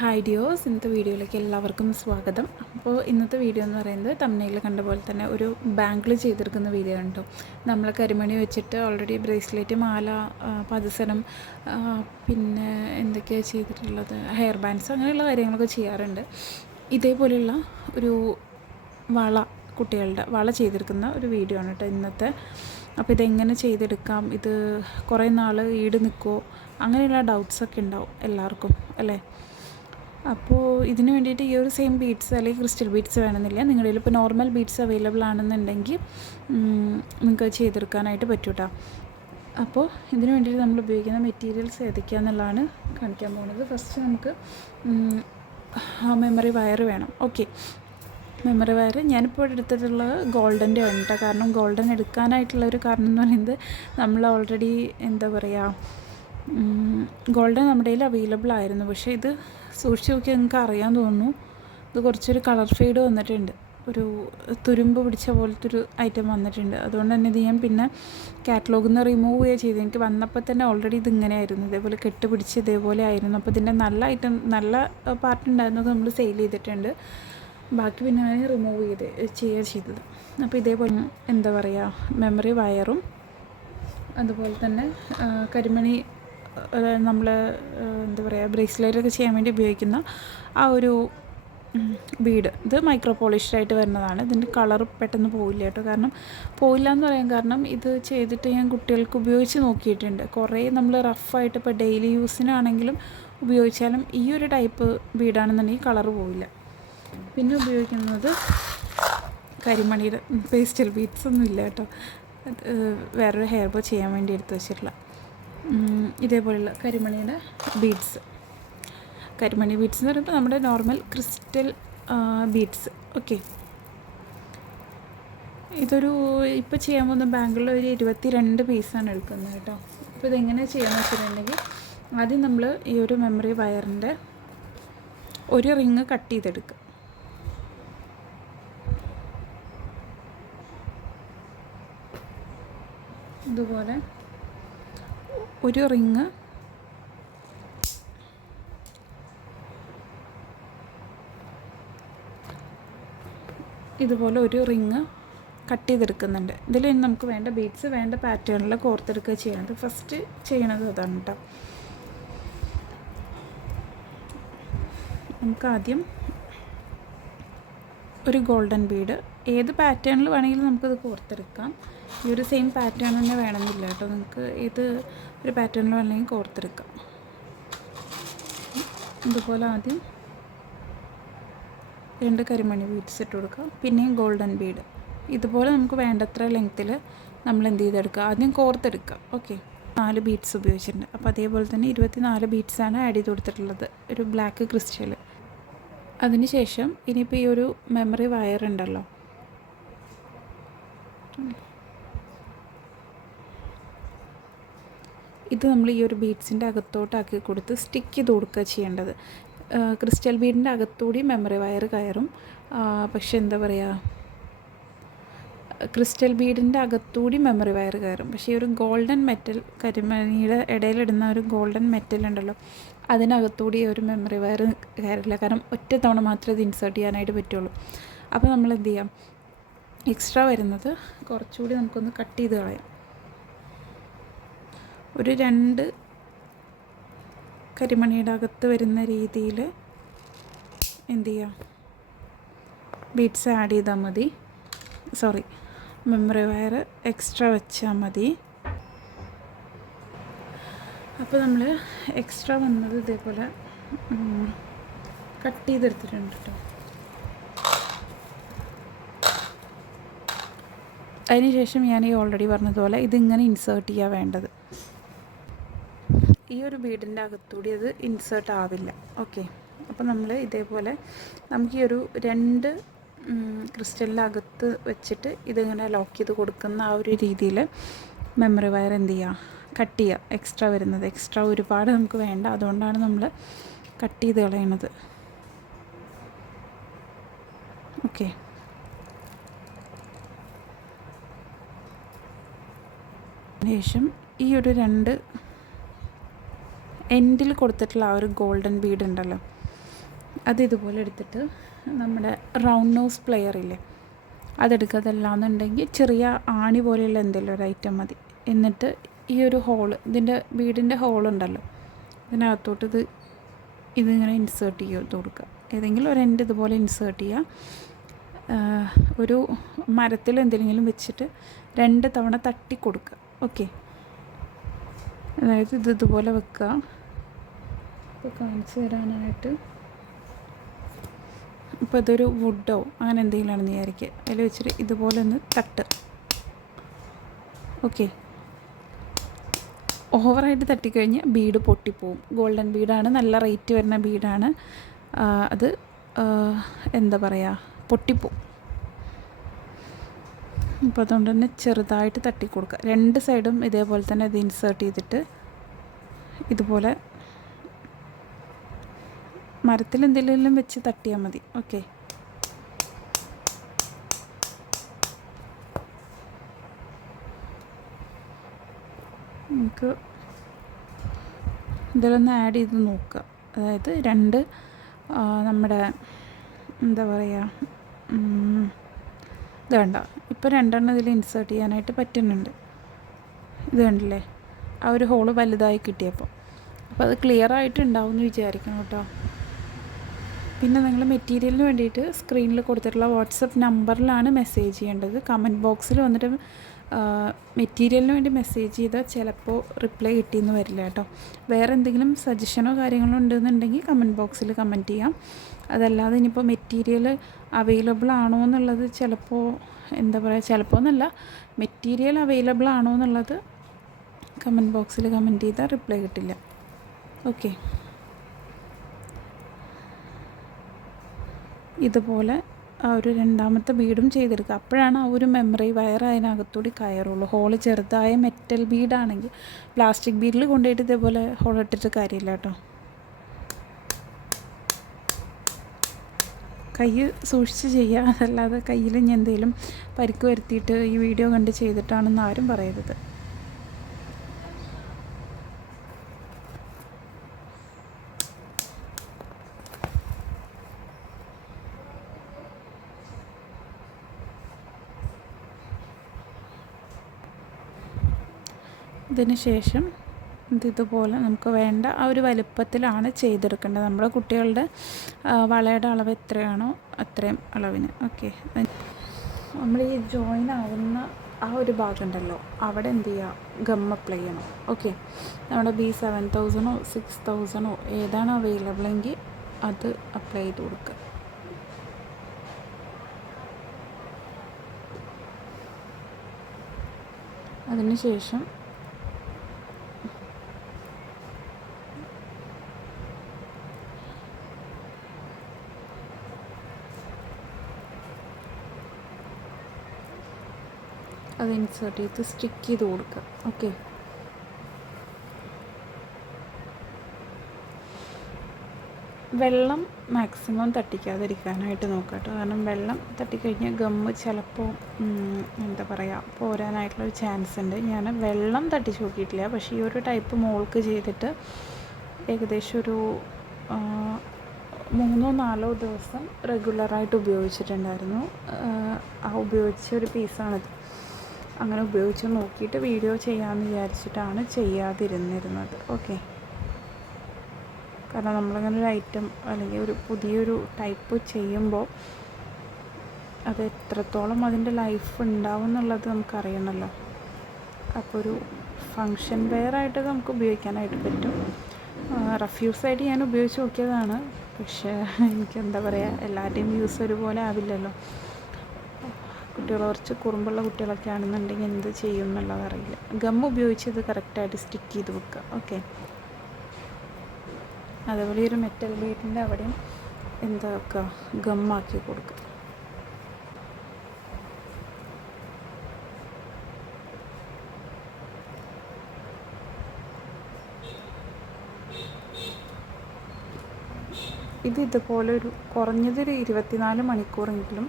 Hi ഡിയോസ്, ഇന്നത്തെ വീഡിയോയിലേക്ക് എല്ലാവർക്കും സ്വാഗതം. അപ്പോൾ ഇന്നത്തെ വീഡിയോ എന്ന് പറയുന്നത് തംബ്നെയിൽ കണ്ട പോലെ തന്നെ ഒരു ബാങ്കിൾ ചെയ്തെടുക്കുന്ന വീഡിയോ ആണ് കേട്ടോ. നമ്മൾ കരിമണി വെച്ചിട്ട് ഓൾറെഡി ബ്രേസ്ലെറ്റ്, മാല, പദസരം, പിന്നെ എന്തൊക്കെയാണ് ചെയ്തിട്ടുള്ളത്, ഹെയർ ബാൻഡ്സ്, അങ്ങനെയുള്ള കാര്യങ്ങളൊക്കെ ചെയ്യാറുണ്ട്. ഇതേപോലെയുള്ള ഒരു വള, കുട്ടികളുടെ വള ചെയ്തെടുക്കുന്ന ഒരു വീഡിയോ ആണ് കേട്ടോ ഇന്നത്തെ. അപ്പോൾ ഇതെങ്ങനെ ചെയ്തെടുക്കാം, ഇത് കുറേ നാൾ ഈട് നിൽക്കുമോ, അങ്ങനെയുള്ള ഡൗട്ട്സൊക്കെ ഉണ്ടാവും എല്ലാവർക്കും അല്ലേ. അപ്പോൾ ഇതിന് വേണ്ടിയിട്ട് ഈ ഒരു സെയിം ബീഡ്സ് അല്ലെങ്കിൽ ക്രിസ്റ്റൽ ബീഡ്സ് വേണമെന്നില്ല. നിങ്ങളുടെ കയ്യിൽ ഇപ്പോൾ നോർമൽ ബീഡ്സ് അവൈലബിൾ ആണെന്നുണ്ടെങ്കിൽ നിങ്ങൾക്ക് ചെയ്തെടുക്കാനായിട്ട് പറ്റും കേട്ടോ. അപ്പോൾ ഇതിന് വേണ്ടിയിട്ട് നമ്മൾ ഉപയോഗിക്കുന്ന മെറ്റീരിയൽസ് ഏതൊക്കെയാണെന്നുള്ളതാണ് കാണിക്കാൻ പോകുന്നത്. ഫസ്റ്റ് നമുക്ക് മെമ്മറി വയർ വേണം. ഓക്കെ, മെമ്മറി വയർ ഞാനിപ്പോൾ എടുത്തിട്ടുള്ളത് ഗോൾഡൻ്റെ ആണ് കേട്ടോ. കാരണം ഗോൾഡൻ എടുക്കാനായിട്ടുള്ള ഒരു കാരണം എന്ന് പറയുന്നത്, നമ്മൾ ഓൾറെഡി എന്താ പറയുക, ഗോൾഡൻ നമ്മുടെ കയ്യിൽ അവൈലബിൾ ആയിരുന്നു. പക്ഷേ ഇത് സൂക്ഷിച്ച് നോക്കി നിങ്ങൾക്ക് അറിയാൻ തോന്നുന്നു, ഇത് കുറച്ചൊരു കളർ ഫെയ്ഡ് വന്നിട്ടുണ്ട്, ഒരു തുരുമ്പ് പിടിച്ച പോലത്തെ ഒരു ഐറ്റം വന്നിട്ടുണ്ട്. അതുകൊണ്ട് തന്നെ ഇത് ഞാൻ പിന്നെ കാറ്റലോഗിൽ നിന്ന് റിമൂവ് ചെയ്യുക ചെയ്തു. എനിക്ക് വന്നപ്പോൾ തന്നെ ഓൾറെഡി ഇതിങ്ങനെ ആയിരുന്നു, ഇതേപോലെ കെട്ട് പിടിച്ച് ഇതേപോലെ ആയിരുന്നു. അപ്പോൾ ഇതിൻ്റെ നല്ല ഐറ്റം, നല്ല പാർട്ട് ഉണ്ടായിരുന്നത് നമ്മൾ സെയിൽ ചെയ്തിട്ടുണ്ട്. ബാക്കി പിന്നെ ഞാൻ റിമൂവ് ചെയ്യുക ചെയ്തത്. അപ്പോൾ ഇതേപോലെ എന്താ പറയുക, മെമ്മറി വയറും അതുപോലെ തന്നെ കരിമണി, നമ്മൾ എന്താ പറയുക, ബ്രേസ്ലെറ്റൊക്കെ ചെയ്യാൻ വേണ്ടി ഉപയോഗിക്കുന്ന ആ ഒരു ബീഡ്, ഇത് മൈക്രോ പോളിഷ്ഡായിട്ട് വരുന്നതാണ്. ഇതിൻ്റെ കളർ പെട്ടെന്ന് പോവില്ല കേട്ടോ. കാരണം പോയില്ല എന്ന് പറയാൻ കാരണം, ഇത് ചെയ്തിട്ട് ഞാൻ കുട്ടികൾക്ക് ഉപയോഗിച്ച് നോക്കിയിട്ടുണ്ട്. കുറേ നമ്മൾ റഫായിട്ട് ഇപ്പോൾ ഡെയിലി യൂസിനാണെങ്കിലും ഉപയോഗിച്ചാലും ഈ ഒരു ടൈപ്പ് ബീഡാണെന്നുണ്ടെങ്കിൽ കളർ പോവില്ല. പിന്നെ ഉപയോഗിക്കുന്നത് കരിമണിയുടെ പേസ്റ്റൽ ബീഡ്സ് ഒന്നും ഇല്ല കേട്ടോ. വേറൊരു ഹെയർ ബോ ചെയ്യാൻ വേണ്ടി എടുത്ത് വെച്ചിട്ടുള്ള ഇതേപോലെയുള്ള കരിമണിയുടെ ബീഡ്സ്. കരിമണി ബീഡ്സ് എന്ന് പറയുമ്പോൾ നമ്മുടെ നോർമൽ ക്രിസ്റ്റൽ ബീഡ്സ്. ഓക്കെ, ഇതൊരു ഇപ്പോൾ ചെയ്യാൻ പോകുന്ന ബാങ്കിളിൽ ഒരു 22 പീസാണ് എടുക്കുന്നത് കേട്ടോ. അപ്പോൾ ഇതെങ്ങനെ ചെയ്യാമെന്ന് വെച്ചിട്ടുണ്ടെങ്കിൽ, ആദ്യം നമ്മൾ ഈ ഒരു മെമ്മറി വയറിൻ്റെ ഒരു റിങ് കട്ട് ചെയ്തെടുക്കുക. ഇതുപോലെ ഒരു റിങ് ഇതുപോലെ ഒരു റിങ് കട്ട് ചെയ്തെടുക്കുന്നുണ്ട്. ഇതിൽ നമുക്ക് വേണ്ട ബീഡ്സ് വേണ്ട പാറ്റേണിൽ കോർത്തെടുക്കുക ചെയ്യണത്. ഫസ്റ്റ് ചെയ്യണത് അതാണ് കേട്ടോ. നമുക്ക് ആദ്യം ഒരു ഗോൾഡൻ ബീഡ്, ഏത് പാറ്റേണിൽ വേണമെങ്കിലും നമുക്കത് കോർത്തെടുക്കാം. ഈ ഒരു സെയിം പാറ്റേൺ തന്നെ വേണമെന്നില്ല കേട്ടോ. നിങ്ങൾക്ക് ഏത് ഒരു പാറ്റേണിൽ വേണമെങ്കിൽ കോർത്തെടുക്കാം. ഇതുപോലെ ആദ്യം 2 കരിമണി ബീഡ്സ് ഇട്ട് കൊടുക്കാം. പിന്നെയും ഗോൾഡൻ ബീഡ് ഇതുപോലെ നമുക്ക് വേണ്ടത്ര ലെങ്ത്തിൽ നമ്മൾ എന്ത് ചെയ്തെടുക്കുക, ആദ്യം കോർത്തെടുക്കുക. ഓക്കെ, 4 ബീഡ്സ് ഉപയോഗിച്ചിട്ടുണ്ട്. അപ്പോൾ അതേപോലെ തന്നെ 24 ബീഡ്സാണ് ആഡ് ചെയ്ത് കൊടുത്തിട്ടുള്ളത്, ഒരു ബ്ലാക്ക് ക്രിസ്റ്റൽ. അതിനുശേഷം ഇനിയിപ്പോൾ ഈ ഒരു മെമ്മറി വയർ ഉണ്ടല്ലോ, ഇത് നമ്മൾ ഈ ഒരു ബീഡ്സിൻ്റെ അകത്തോട്ടാക്കി കൊടുത്ത് സ്റ്റിക്ക് ചെയ്ത് കൊടുക്കുക ചെയ്യേണ്ടത്. ക്രിസ്റ്റൽ ബീഡിൻ്റെ അകത്തൂടി മെമ്മറി വയർ കയറും. പക്ഷെ എന്താ പറയുക, ക്രിസ്റ്റൽ ബീഡിൻ്റെ അകത്തൂടി മെമ്മറി വയർ കയറും. പക്ഷേ ഈ ഒരു ഗോൾഡൻ മെറ്റൽ, കരിമണിയുടെ ഇടയിലിടുന്ന ഒരു ഗോൾഡൻ മെറ്റൽ ഉണ്ടല്ലോ, അതിനകത്തൂടി ഒരു മെമ്മറി വയർ കയറില്ല. കാരണം ഒറ്റ തവണ മാത്രമേ ഇത് ഇൻസേർട്ട് ചെയ്യാനായിട്ട് പറ്റുള്ളൂ. അപ്പോൾ നമ്മൾ എന്ത് ചെയ്യാം, എക്സ്ട്രാ വരുന്നത് കുറച്ചുകൂടി നമുക്കൊന്ന് കട്ട് ചെയ്ത് കളയാം. ഒരു 2 കരിമണിയുടെ അകത്ത് വരുന്ന രീതിയിൽ എന്ത് ചെയ്യാം, ബീഡ്സ് ആഡ് ചെയ്താൽ മതി. മെമ്മറി വയർ എക്സ്ട്രാ വെച്ചാൽ മതി. അപ്പോൾ നമ്മൾ എക്സ്ട്രാ വന്നത് ഇതേപോലെ കട്ട് ചെയ്തെടുത്തിട്ടുണ്ട് കേട്ടോ. അതിനുശേഷം ഞാൻ ഈ ഓൾറെഡി പറഞ്ഞതുപോലെ ഇതിങ്ങനെ ഇൻസേർട്ട് ചെയ്യാൻ വേണ്ടത്. ഈ ഒരു ബീഡിൻ്റെ അകത്തൂടി അത് ഇൻസേർട്ട് ആവില്ല. ഓക്കെ, അപ്പോൾ നമ്മൾ ഇതേപോലെ നമുക്ക് ഈ ഒരു 2 ക്രിസ്റ്റലിൻ്റെ അകത്ത് വെച്ചിട്ട് ഇതിങ്ങനെ ലോക്ക് ചെയ്ത് കൊടുക്കുന്ന ആ ഒരു രീതിയിൽ മെമ്മറി വയർ എന്ത് ചെയ്യുക, കട്ട് ചെയ്യുക. എക്സ്ട്രാ വരുന്നത്, എക്സ്ട്രാ ഒരുപാട് നമുക്ക് വേണ്ട, അതുകൊണ്ടാണ് നമ്മൾ കട്ട് ചെയ്ത് കളയണത്. ഓക്കെ, ശേഷം ഈ ഒരു 2 എൻഡിൽ കൊടുത്തിട്ടുള്ള ആ ഒരു ഗോൾഡൻ ബീഡ് ഉണ്ടല്ലോ, അത് ഇതുപോലെ എടുത്തിട്ട് നമ്മുടെ റൗണ്ട് നോസ് പ്ലെയർ ഇല്ലേ, അതെടുക്കുക. അതല്ലാന്നുണ്ടെങ്കിൽ ചെറിയ ആണി പോലെയുള്ള എന്തെങ്കിലും ഒരു ഐറ്റം മതി. എന്നിട്ട് ഈ ഒരു ഹോള്, ഇതിൻ്റെ ബീഡിൻ്റെ ഹോളുണ്ടല്ലോ, ഇതിനകത്തോട്ട് ഇതിങ്ങനെ ഇൻസേർട്ട് ചെയ്ത് കൊടുക്കുക. ഏതെങ്കിലും ഒരു എൻഡ് ഇതുപോലെ ഇൻസേർട്ട് ചെയ്യുക. ഒരു മരത്തിൽ എന്തെങ്കിലും വെച്ചിട്ട് 2 തവണ തട്ടി കൊടുക്കുക. ഓക്കെ, അതായത് ഇതുപോലെ വെക്കുക. ഇപ്പോൾ കാണിച്ചു തരാനായിട്ട്, ഇപ്പോൾ ഇതൊരു വുഡോ അങ്ങനെ എന്തെങ്കിലുമാണെന്ന് വിചാരിക്കുക. അതിൽ വെച്ചിട്ട് ഇതുപോലെ ഒന്ന് തട്ട്. ഓക്കെ, ഓവറായിട്ട് തട്ടിക്കഴിഞ്ഞ് ബീഡ് പൊട്ടിപ്പോവും. ഗോൾഡൻ ബീഡാണ്, നല്ല റേറ്റ് വരുന്ന ബീഡാണ്. അത് എന്താ പറയുക, പൊട്ടിപ്പോവും. അപ്പോൾ അതുകൊണ്ട് തന്നെ ചെറുതായിട്ട് തട്ടി കൊടുക്കുക. 2 സൈഡും ഇതേപോലെ തന്നെ ഇത് ഇൻസേർട്ട് ചെയ്തിട്ട് ഇതുപോലെ മരത്തിൽ എന്തെങ്കിലും വെച്ച് തട്ടിയാൽ മതി. ഓക്കെ, നമുക്ക് ഇതിലൊന്ന് ആഡ് ചെയ്ത് നോക്കുക. അതായത് 2 നമ്മുടെ എന്താ പറയുക, ഇത് കണ്ട, ഇപ്പോൾ 2 ഇതിൽ ഇൻസേർട്ട് ചെയ്യാനായിട്ട് പറ്റുന്നുണ്ട്. ഇത് കണ്ടില്ലേ, ആ ഒരു ഹോള് വലുതായി കിട്ടിയപ്പോൾ. അപ്പോൾ അത് ക്ലിയർ ആയിട്ട് ഉണ്ടാവും എന്ന് വിചാരിക്കണം കേട്ടോ. പിന്നെ നിങ്ങൾ മെറ്റീരിയലിന് വേണ്ടിയിട്ട് സ്ക്രീനിൽ കൊടുത്തിട്ടുള്ള വാട്സപ്പ് നമ്പറിലാണ് മെസ്സേജ് ചെയ്യേണ്ടത്. കമൻറ്റ് ബോക്സിൽ വന്നിട്ട് മെറ്റീരിയലിന് വേണ്ടി മെസ്സേജ് ചെയ്താൽ ചിലപ്പോൾ റിപ്ലൈ കിട്ടിയെന്ന് വരില്ല കേട്ടോ. വേറെ എന്തെങ്കിലും സജഷനോ കാര്യങ്ങളോ ഉണ്ടെന്നുണ്ടെങ്കിൽ കമൻറ്റ് ബോക്സിൽ കമൻറ്റ് ചെയ്യാം. അതല്ലാതെ ഇനിയിപ്പോൾ മെറ്റീരിയൽ അവൈലബിൾ ആണോ എന്നുള്ളത് ചിലപ്പോൾ എന്താ പറയുക, ചിലപ്പോൾ എന്നല്ല, മെറ്റീരിയൽ അവൈലബിൾ ആണോ എന്നുള്ളത് കമൻറ്റ് ബോക്സിൽ കമൻറ്റ് ചെയ്താൽ റിപ്ലൈ കിട്ടില്ല. ഓക്കെ, ഇതുപോലെ ആ ഒരു 2ാമത്തെ ബീഡും ചെയ്തെടുക്കുക. അപ്പോഴാണ് ആ ഒരു മെമ്മറി വയർ അതിനകത്തൂടി കയറുള്ളൂ. ഹോള് ചെറുതായ മെറ്റൽ ബീഡാണെങ്കിൽ, പ്ലാസ്റ്റിക് ബീഡിൽ കൊണ്ടുപോയിട്ട് ഇതേപോലെ ഹോളിട്ടിട്ട് കാര്യമില്ല കേട്ടോ. കൈ സൂക്ഷിച്ച് ചെയ്യുക, അതല്ലാതെ കയ്യിൽ ഇനി എന്തെങ്കിലും പരിക്ക് വരുത്തിയിട്ട് ഈ വീഡിയോ കണ്ട് ചെയ്തിട്ടാണെന്ന് ആരും പറയരുത്. ഇതിന് ശേഷം ഇതുപോലെ നമുക്ക് വേണ്ട ആ ഒരു വലുപ്പത്തിലാണ് ചെയ്തെടുക്കേണ്ടത്. നമ്മുടെ കുട്ടികളുടെ വളയുടെ അളവ് എത്രയാണോ അത്രയും അളവിന്. ഓക്കെ, നമ്മൾ ഈ ജോയിൻ ആവുന്ന ആ ഒരു ഭാഗം ഉണ്ടല്ലോ, അവിടെ എന്ത് ചെയ്യുക, ഗം അപ്ലൈ ചെയ്യണം. ഓക്കെ, നമ്മുടെ B7000 6000 ഏതാണ് അവൈലബിൾ എങ്കിൽ അത് അപ്ലൈ ചെയ്ത് കൊടുക്കുക. അതിന് ശേഷം അത് ഇൻസേർട്ട് ചെയ്ത് സ്റ്റിക്ക് ചെയ്ത് കൊടുക്കുക. ഓക്കെ, വെള്ളം മാക്സിമം തട്ടിക്കാതിരിക്കാനായിട്ട് നോക്കുക കേട്ടോ. കാരണം വെള്ളം തട്ടിക്കഴിഞ്ഞാൽ ഗമ്മ് ചിലപ്പോൾ എന്താ പറയുക, പോരാനായിട്ടുള്ളൊരു ചാൻസ് ഉണ്ട്. ഞാൻ വെള്ളം തട്ടിച്ച് നോക്കിയിട്ടില്ല, പക്ഷേ ഈ ഒരു ടൈപ്പ് മോൾക്ക് ചെയ്തിട്ട് ഏകദേശം ഒരു 3-4 ദിവസം റെഗുലറായിട്ട് ഉപയോഗിച്ചിട്ടുണ്ടായിരുന്നു. ആ ഉപയോഗിച്ച ഒരു പീസാണിത്. അങ്ങനെ ഉപയോഗിച്ച് നോക്കിയിട്ട് വീഡിയോ ചെയ്യാമെന്ന് വിചാരിച്ചിട്ടാണ് ചെയ്യാതിരുന്നിരുന്നത്. ഓക്കെ, കാരണം നമ്മളിങ്ങനെ ഒരു ഐറ്റം അല്ലെങ്കിൽ ഒരു പുതിയൊരു ടൈപ്പ് ചെയ്യുമ്പോൾ അത് എത്രത്തോളം അതിൻ്റെ ലൈഫ് ഉണ്ടാവും എന്നുള്ളത് നമുക്കറിയണമല്ലോ. അപ്പോൾ ഒരു ഫങ്ഷൻ വെയറായിട്ട് നമുക്ക് ഉപയോഗിക്കാനായിട്ട് പറ്റും. റഫ് യൂസായിട്ട് ഞാൻ ഉപയോഗിച്ച് നോക്കിയതാണ്, പക്ഷേ എനിക്കെന്താ പറയുക, എല്ലാവരുടെയും യൂസ് ഒരുപോലെ ആവില്ലല്ലോ. കുട്ടികൾ കുറച്ച് കുറുമ്പുള്ള കുട്ടികളൊക്കെ ആണെന്നുണ്ടെങ്കിൽ എന്ത് ചെയ്യും എന്നുള്ളത് അറിയില്ല. ഗം ഉപയോഗിച്ച് ഇത് കറക്റ്റായിട്ട് സ്റ്റിക്ക് ചെയ്ത് വെക്കുക. ഓക്കെ, അതേപോലെ ഈ ഒരു മെറ്റൽ ബീഡിൻ്റെ അവിടെയും എന്താ വെക്കുക, ഗമ്മാക്കി കൊടുക്കുക. ഇതുപോലെ ഒരു കുറഞ്ഞതൊരു 24 മണിക്കൂറെങ്കിലും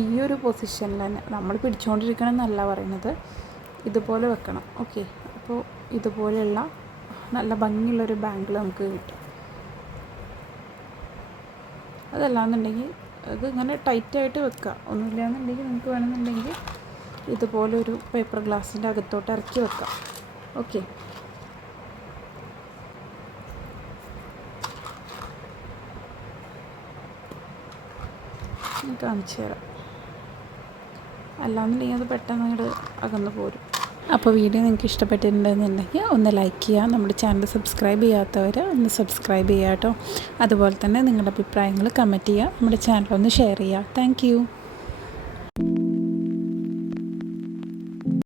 ഈ ഒരു പൊസിഷനിൽ തന്നെ നമ്മൾ പിടിച്ചുകൊണ്ടിരിക്കണം എന്നല്ല പറയുന്നത്, ഇതുപോലെ വെക്കണം. ഓക്കെ, അപ്പോൾ ഇതുപോലെയുള്ള നല്ല ഭംഗിയുള്ളൊരു ബാങ്കിൾ നമുക്ക് കിട്ടും. അതല്ലാന്നുണ്ടെങ്കിൽ അത് ഇങ്ങനെ ടൈറ്റായിട്ട് വെക്കുക. ഒന്നുമില്ലാന്നുണ്ടെങ്കിൽ നിങ്ങൾക്ക് വേണമെന്നുണ്ടെങ്കിൽ ഇതുപോലൊരു പേപ്പർ ഗ്ലാസിൻ്റെ അകത്തോട്ട് ഇറക്കി വെക്കാം. ഓക്കെ, കാണിച്ചു തരാം. അല്ലാന്നുണ്ടെങ്കിൽ അത് പെട്ടെന്ന് അങ്ങോട്ട് അകന്ന് പോരും. അപ്പോൾ വീഡിയോ നിങ്ങൾക്ക് ഇഷ്ടപ്പെട്ടിട്ടുണ്ടെന്നുണ്ടെങ്കിൽ ഒന്ന് ലൈക്ക് ചെയ്യുക. നമ്മുടെ ചാനൽ സബ്സ്ക്രൈബ് ചെയ്യാത്തവർ ഒന്ന് സബ്സ്ക്രൈബ് ചെയ്യുക കേട്ടോ. അതുപോലെ തന്നെ നിങ്ങളുടെ അഭിപ്രായങ്ങൾ കമൻറ്റ് ചെയ്യുക. നമ്മുടെ ചാനൽ ഒന്ന് ഷെയർ ചെയ്യുക. താങ്ക്